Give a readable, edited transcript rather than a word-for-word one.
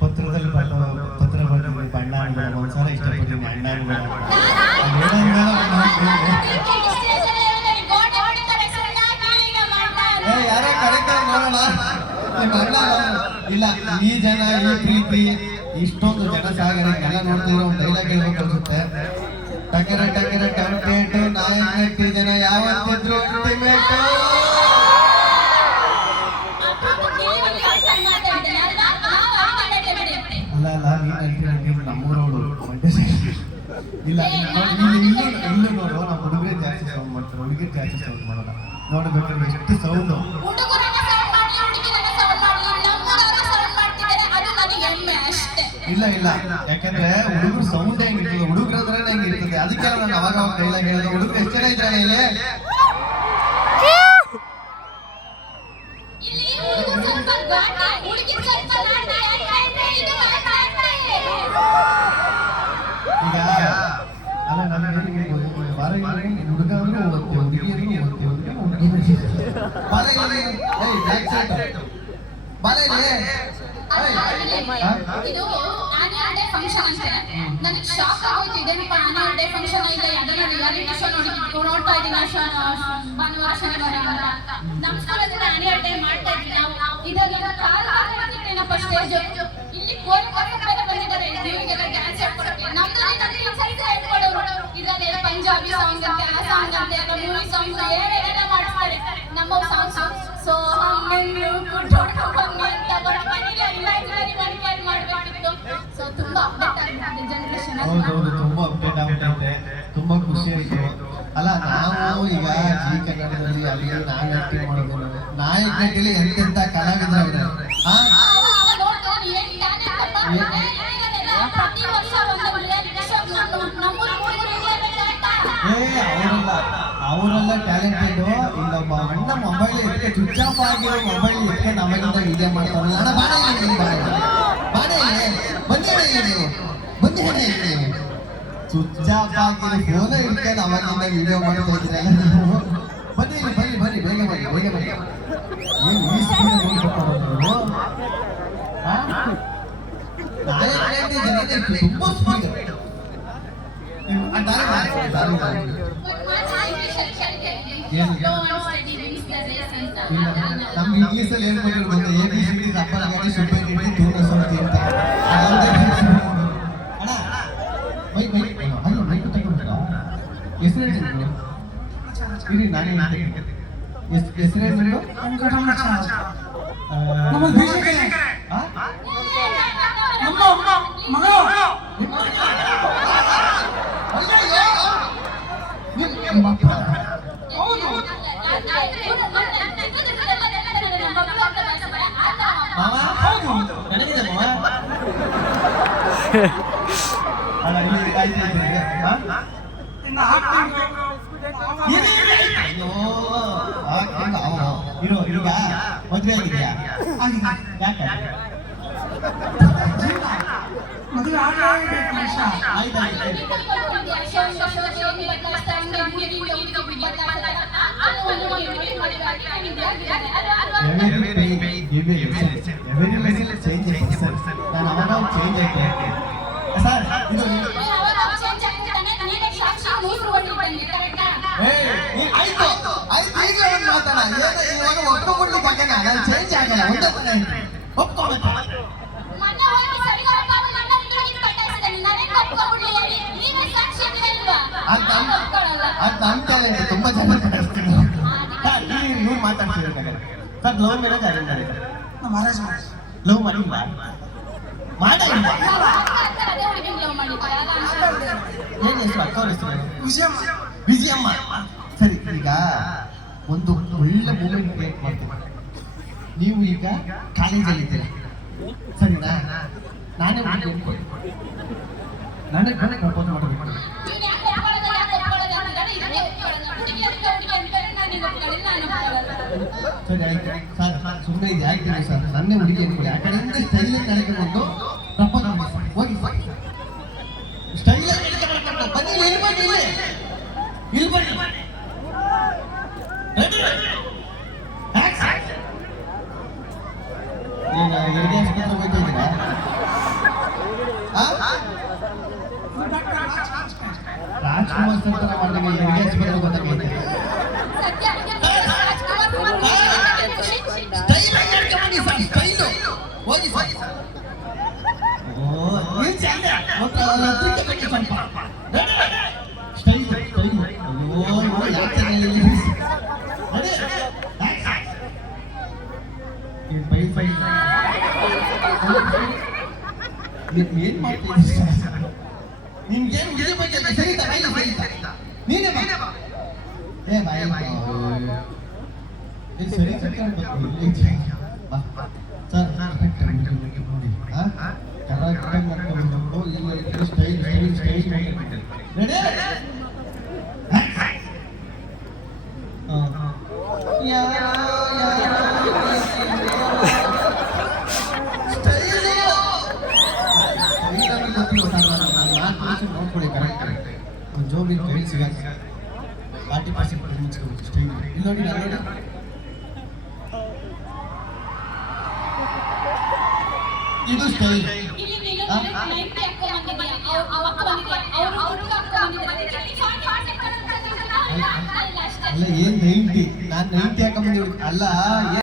ಪತ್ರದಲ್ಲಿ ಪತ್ರ ಬರೆದಿದ್ದೀನಿ ಬಣ್ಣ ಒಂದ್ಸಲ ಇಷ್ಟಪಡ್ತೀನಿ ಅಣ್ಣ ಯಾರೋ ಕರೆಕ್ಟ್ ನೋಡೋಣ ಇಲ್ಲ ಈ ಜನ ಈ ಪ್ರೀತಿ ಇಷ್ಟೊಂದು ಜನ ಸಾಗರ ಎಲ್ಲ ನೋಡ್ತಿರೋ ಒಂದು ಡೈಲಾಗ್ ಹೇಳ್ಬೇಕು ಅನ್ಸುತ್ತೆ. ಟಕರ ಟಕರ ಕಂಪ್ಲೇಟ್ ನಾಯಕ ಜನ ಯಾವತ್ತಿದ್ರು ಅಲ್ಟಿಮೇಟ್. ಅಲ್ಲ ನೀನು ನಮ್ಮೂರವಳು ಮಂಡ್ಯ ಇಲ್ಲ ಇಲ್ಲೂ ನೋಡು ನಾವು ಹುಡುಗರೇ ಜಾಸ್ತಿ ಸೌಂಡ್ ಮಾಡ್ತಾರೆ, ಹುಡುಗಿರು ಜಾಸ್ತಿ ಸೌಂಡ್ ಮಾಡೋಣ. ನೋಡ್ಬೇಕಾದ್ರೆ ಎಷ್ಟು ಸೌಂಡು. ಇಲ್ಲ ಯಾಕಂದ್ರೆ ಹುಡುಗರು ಸೌಂಡ್ ಹೆಂಗಿರ್ತದೆ, ಹುಡುಗರು ಅಂದ್ರೆ ಹೆಂಗಿರ್ತದೆ, ಅದಕ್ಕೆಲ್ಲ ನಾನು ಅವಾಗ ಡೈಲಾಗ್ ಹೇಳಿದೆ. ಹುಡುಗರು ಎಷ್ಟು ಜನ ಇದ್ದಾರೆ ಇಲ್ಲಿ? ಈಗ ಅಲ್ಲ ನಾನು ಹುಡುಗ ಅಂದ್ರೆ ಓದ್ತೆ, ಹುಡುಗಿಯರಿಗೆ ಇದು ಆನ್ಯುವಲ್ ಡೇ ಫಂಕ್ಷನ್ ಅಂತೆ. ನನಗೆ ಶಾಕ್ ಆಗೋಯ್ತು, ಇದೇನಪ್ಪ ಆನ್ಯುವಲ್ ಡೇ ಫಂಕ್ಷನ್ ಇದೆ, ಅದನ್ನ ರಿಯಾಲಿಟಿ ಶೋ ನೋಡ್ತಾ ಇದ್ದೀನಿ ಭಾನುವಾರ ಶನಿವಾರ ಅಂತ. ನಮ್ಮ ಸ್ಕೂಲಲ್ಲಿ ಆನ್ಯುವಲ್ ಡೇ ಮಾಡ್ತಾ ಇದ್ವಿ ನಾವು. ಇದೆಲ್ಲ ಕಾಲೇನಪ್ಪ ಸ್ಟೇಜ್ ಇಲ್ಲಿ ಕೋರಿಕೆಲ್ಲ ಬಂದಿದ್ದಾರೆ, ಇವರಿಗೆಲ್ಲ ಡ್ಯಾನ್ಸ್ ಹೇಳ್ಕೊಡಕ್ಕೆ. ನಮ್ದು ಹೇಳ್ಕೊಡೋರು ಇದನ್ನೆಲ್ಲ ಪಂಜಾಬಿ ಸಾಂಗ್ ಅಂತೆ, ಆ ಸಾಂಗ್ ಅಂತೆ, ಎಲ್ಲ ಮೂವಿ ಸಾಂಗ್ಸ್ ಏನೇನೆಲ್ಲ ಮಾಡಿಸ್ತಾರೆ ನಮ್ಮ ಸಾಂಗ್ಸ್. ಸೊ ತುಂಬಾ ಅಪ್ಡೇಟ್ ಆಗಿದೆ ಜನರೇಷನ್. ಹೌದು, ತುಂಬಾ ಅಪ್ಡೇಟ್ ಆಗ್ಬಿಟ್ಟಿದೆ, ತುಂಬಾ ಖುಷಿ ಆಯ್ತು. ಅಲ್ಲ ನಾವು ಈಗ ಜೀ ಕನ್ನಡದಲ್ಲಿ ಅಲ್ಲಿ ನಾಯಿ ಆಕ್ಟಿಂಗ್ ಮಾಡೋದು, ನಾಯಿ ನಟಿಲಿ ಎಂತೆಂತ ಕಲಾವಿದ್ರು ಅವರೆಲ್ಲ ಟ್ಯಾಲೆಂಟೆಡ್. ಇಲ್ಲೊಬ್ಬ ಅಣ್ಣ ಮೊಬೈಲ್ ಎತ್ಕೊಂಡು ಸ್ವಿಚ್ ಆಫ್ ಆಗಿರೋ ಮೊಬೈಲ್ ಎತ್ಕೊಂಡು ಅವಾಗಿಂದ ವಿಡಿಯೋ ಮಾಡ್ತಾರಲ್ಲ. ಅಣ್ಣ ಬಂದಿ ಸ್ವಿಚ್ ಆಫ್ ಆಗಿರೋ ಫೋನ್ ಇಟ್ಕೊಂಡು ಅವಾಗಿಂದ ವಿಡಿಯೋ ಮಾಡ್ತಾ ಇದ್ದೀರಲ್ಲ ನೀವು. ಬನ್ನಿ ಬೇಗ ಬನ್ನಿ. ಏನು ಈ ಸ್ಪೀಡ್ ನೋಡ್ಕೊತಾರೋ ನೀವು? ತುಂಬಾ ಸ್ಪೀಡ್. ನಮ್ಗೆ ಇಂಗ್ಲೀಷಲ್ಲಿ ಹೇಳ್ಬೇಕು ಗೊತ್ತಾ, ABCD ರಬ್ಬರ್ ಗಾಡಿ ಸೂಪರ್ ಗಾಡಿ ಟೂರ್ ಅಂತ ಅಣ್ಣ ಮೈಕ್ ತಗೊಂಡ್ರ ಹೆಸರು ಹೇಳ್ತೀನಿ ಇರಿ, ನಾನೇ ಹೆಸರು ಹೇಳ್ಬಿಟ್ಟು ಈಗ ಮದುವೆ ಆಗಿದೆಯಾ? ನಮ್ ಟ್ಯಾಲೆಂಟ್ ತುಂಬಾ ಜನ ಕಳಿಸ್ತೀನಿ. ನೀವು ಮಾತಾಡ್ತಿರ್ತಾರೆ sir, love marriage arrange marriage? Love ಮಾಡಿಲ್ಲ, ಏನು ಹೆಸರು? ಅಕ್ಕ ಅವ್ರ ಹೆಸರು ವಿಜಯಮ್ಮ. ಸರಿ, ಈಗ ಒಂದು ಒಳ್ಳೆ ಮೂಮೆಂಟ್ ಕ್ರಿಯೇಟ್ ಮಾಡ್ತೀವಿ. ನೀವು ಈಗ ಕಾಲೇಜಲ್ಲಿ ಇದ್ದೀರ, ಸರಿನಾ? ನಾನೇ ಪ್ರಪೋಸ್ ಮಾಡಬೇಕು. ಸರಿ ಆಯ್ತು ಸರ್ ಸುಮ್ಮನೆ ಇದು ಆಗ್ತೀನಿ ಸರ್ ನನ್ನೇ ಹುಡುಗಿ ಅನ್ಕೊಳ್ಳಿ ಆ ಕಡೆಯಿಂದ ಸ್ಟೈಲ್ ಕಳ್ಕೊಂಡು ಪ್ರಪೋಸ್ ಮಾಡಿ ಸರ್ ಹೋಗಿ ಸ್ಟೈಲ್ ಬನ್ನಿ ಇಲ್ಲಿ ಬನ್ನಿ ಇಲ್ಲಿ ಬನ್ನಿ ಈಗ ಹೆರಿಗೆ ಆಸ್ಪತ್ರೆ ಹೋಗ್ತಾ ಇದ್ದೀರಾ ರಾಜ್ಕುಮಾರ್ ಸರ್ ತರ ಮಾಡಿದಾಗ ಹೆರಿಗೆ ಆಸ್ಪತ್ರೆ ಗೊತ್ತಾಗೈತೆ ಸದ್ಯ ರಾಜ್ಕುಮಾರ್ ಕುಮಾರ್ ಸ್ಟೈಲ್ ಹೇಳ್ಕೊಂಬನ್ನಿ ಸರ್ ಸ್ಟೈಲು ಹೋಗಿ ಸರ್ ಓ ನೀನ್ ಚಂದ ಮತ್ತೆ ಹತ್ರಕ್ಕೆ ಬನ್ನಿ ಸ್ವಲ್ಪ ಸ್ಟೈಲ್ ಸ್ಟೈಲ್ ಓ ಯಾಕೆ ಹೇಳಿ ಅದೇ ಈ ಬೈ ಏನ್ ಮಾಡ್ತೀನಿ ನಿಮ್ಗೇನು ಇದ್ರ ಬಗ್ಗೆ ಸರಿತಾ ಸರಿತಾ ನೀನೇ ಬಾ ಏ ಬಾಯಿ ಇದು ಸರಿ ಬಾ ಸರ್ ನೋಡಿ ಕರೆಕ್ಟಾಗಿ ಮಾಡ್ಕೊಂಡು ಇಲ್ಲಿ ಸ್ಟೈಲ್ ಸ್ಟೈಲ್ ಸ್ಟೈಲ್ ರೆಡಿ ನೋಡ್ಕೊಳ್ಳಿ ಕರೆಕ್ಟ್ ಜೋಬಿ ಕೈ ಸಿಗಲ್ಲ 40% ಸ್ಟೈಲ್ ಇಲ್ಲಿ ನೋಡಿ ನೋಡಿ ಇದು ಸ್ಟೈಲ್ ಇಲ್ಲಿ ನೀನು 90 ಅಕ್ಕ ಬಂದಿದ್ಯಾ ಅವ ಅಕ್ಕ ಬಂದಿದ್ಯಾ ಅವರು ಅಕ್ಕ ಬಂದಿದ್ದಾರೆ ಅಲ್ಲ ಏನ್ 90 ನಾನು 90 ಹಾಕೊಂಡ್ಬಂದಿವಿ ಅಲ್ಲ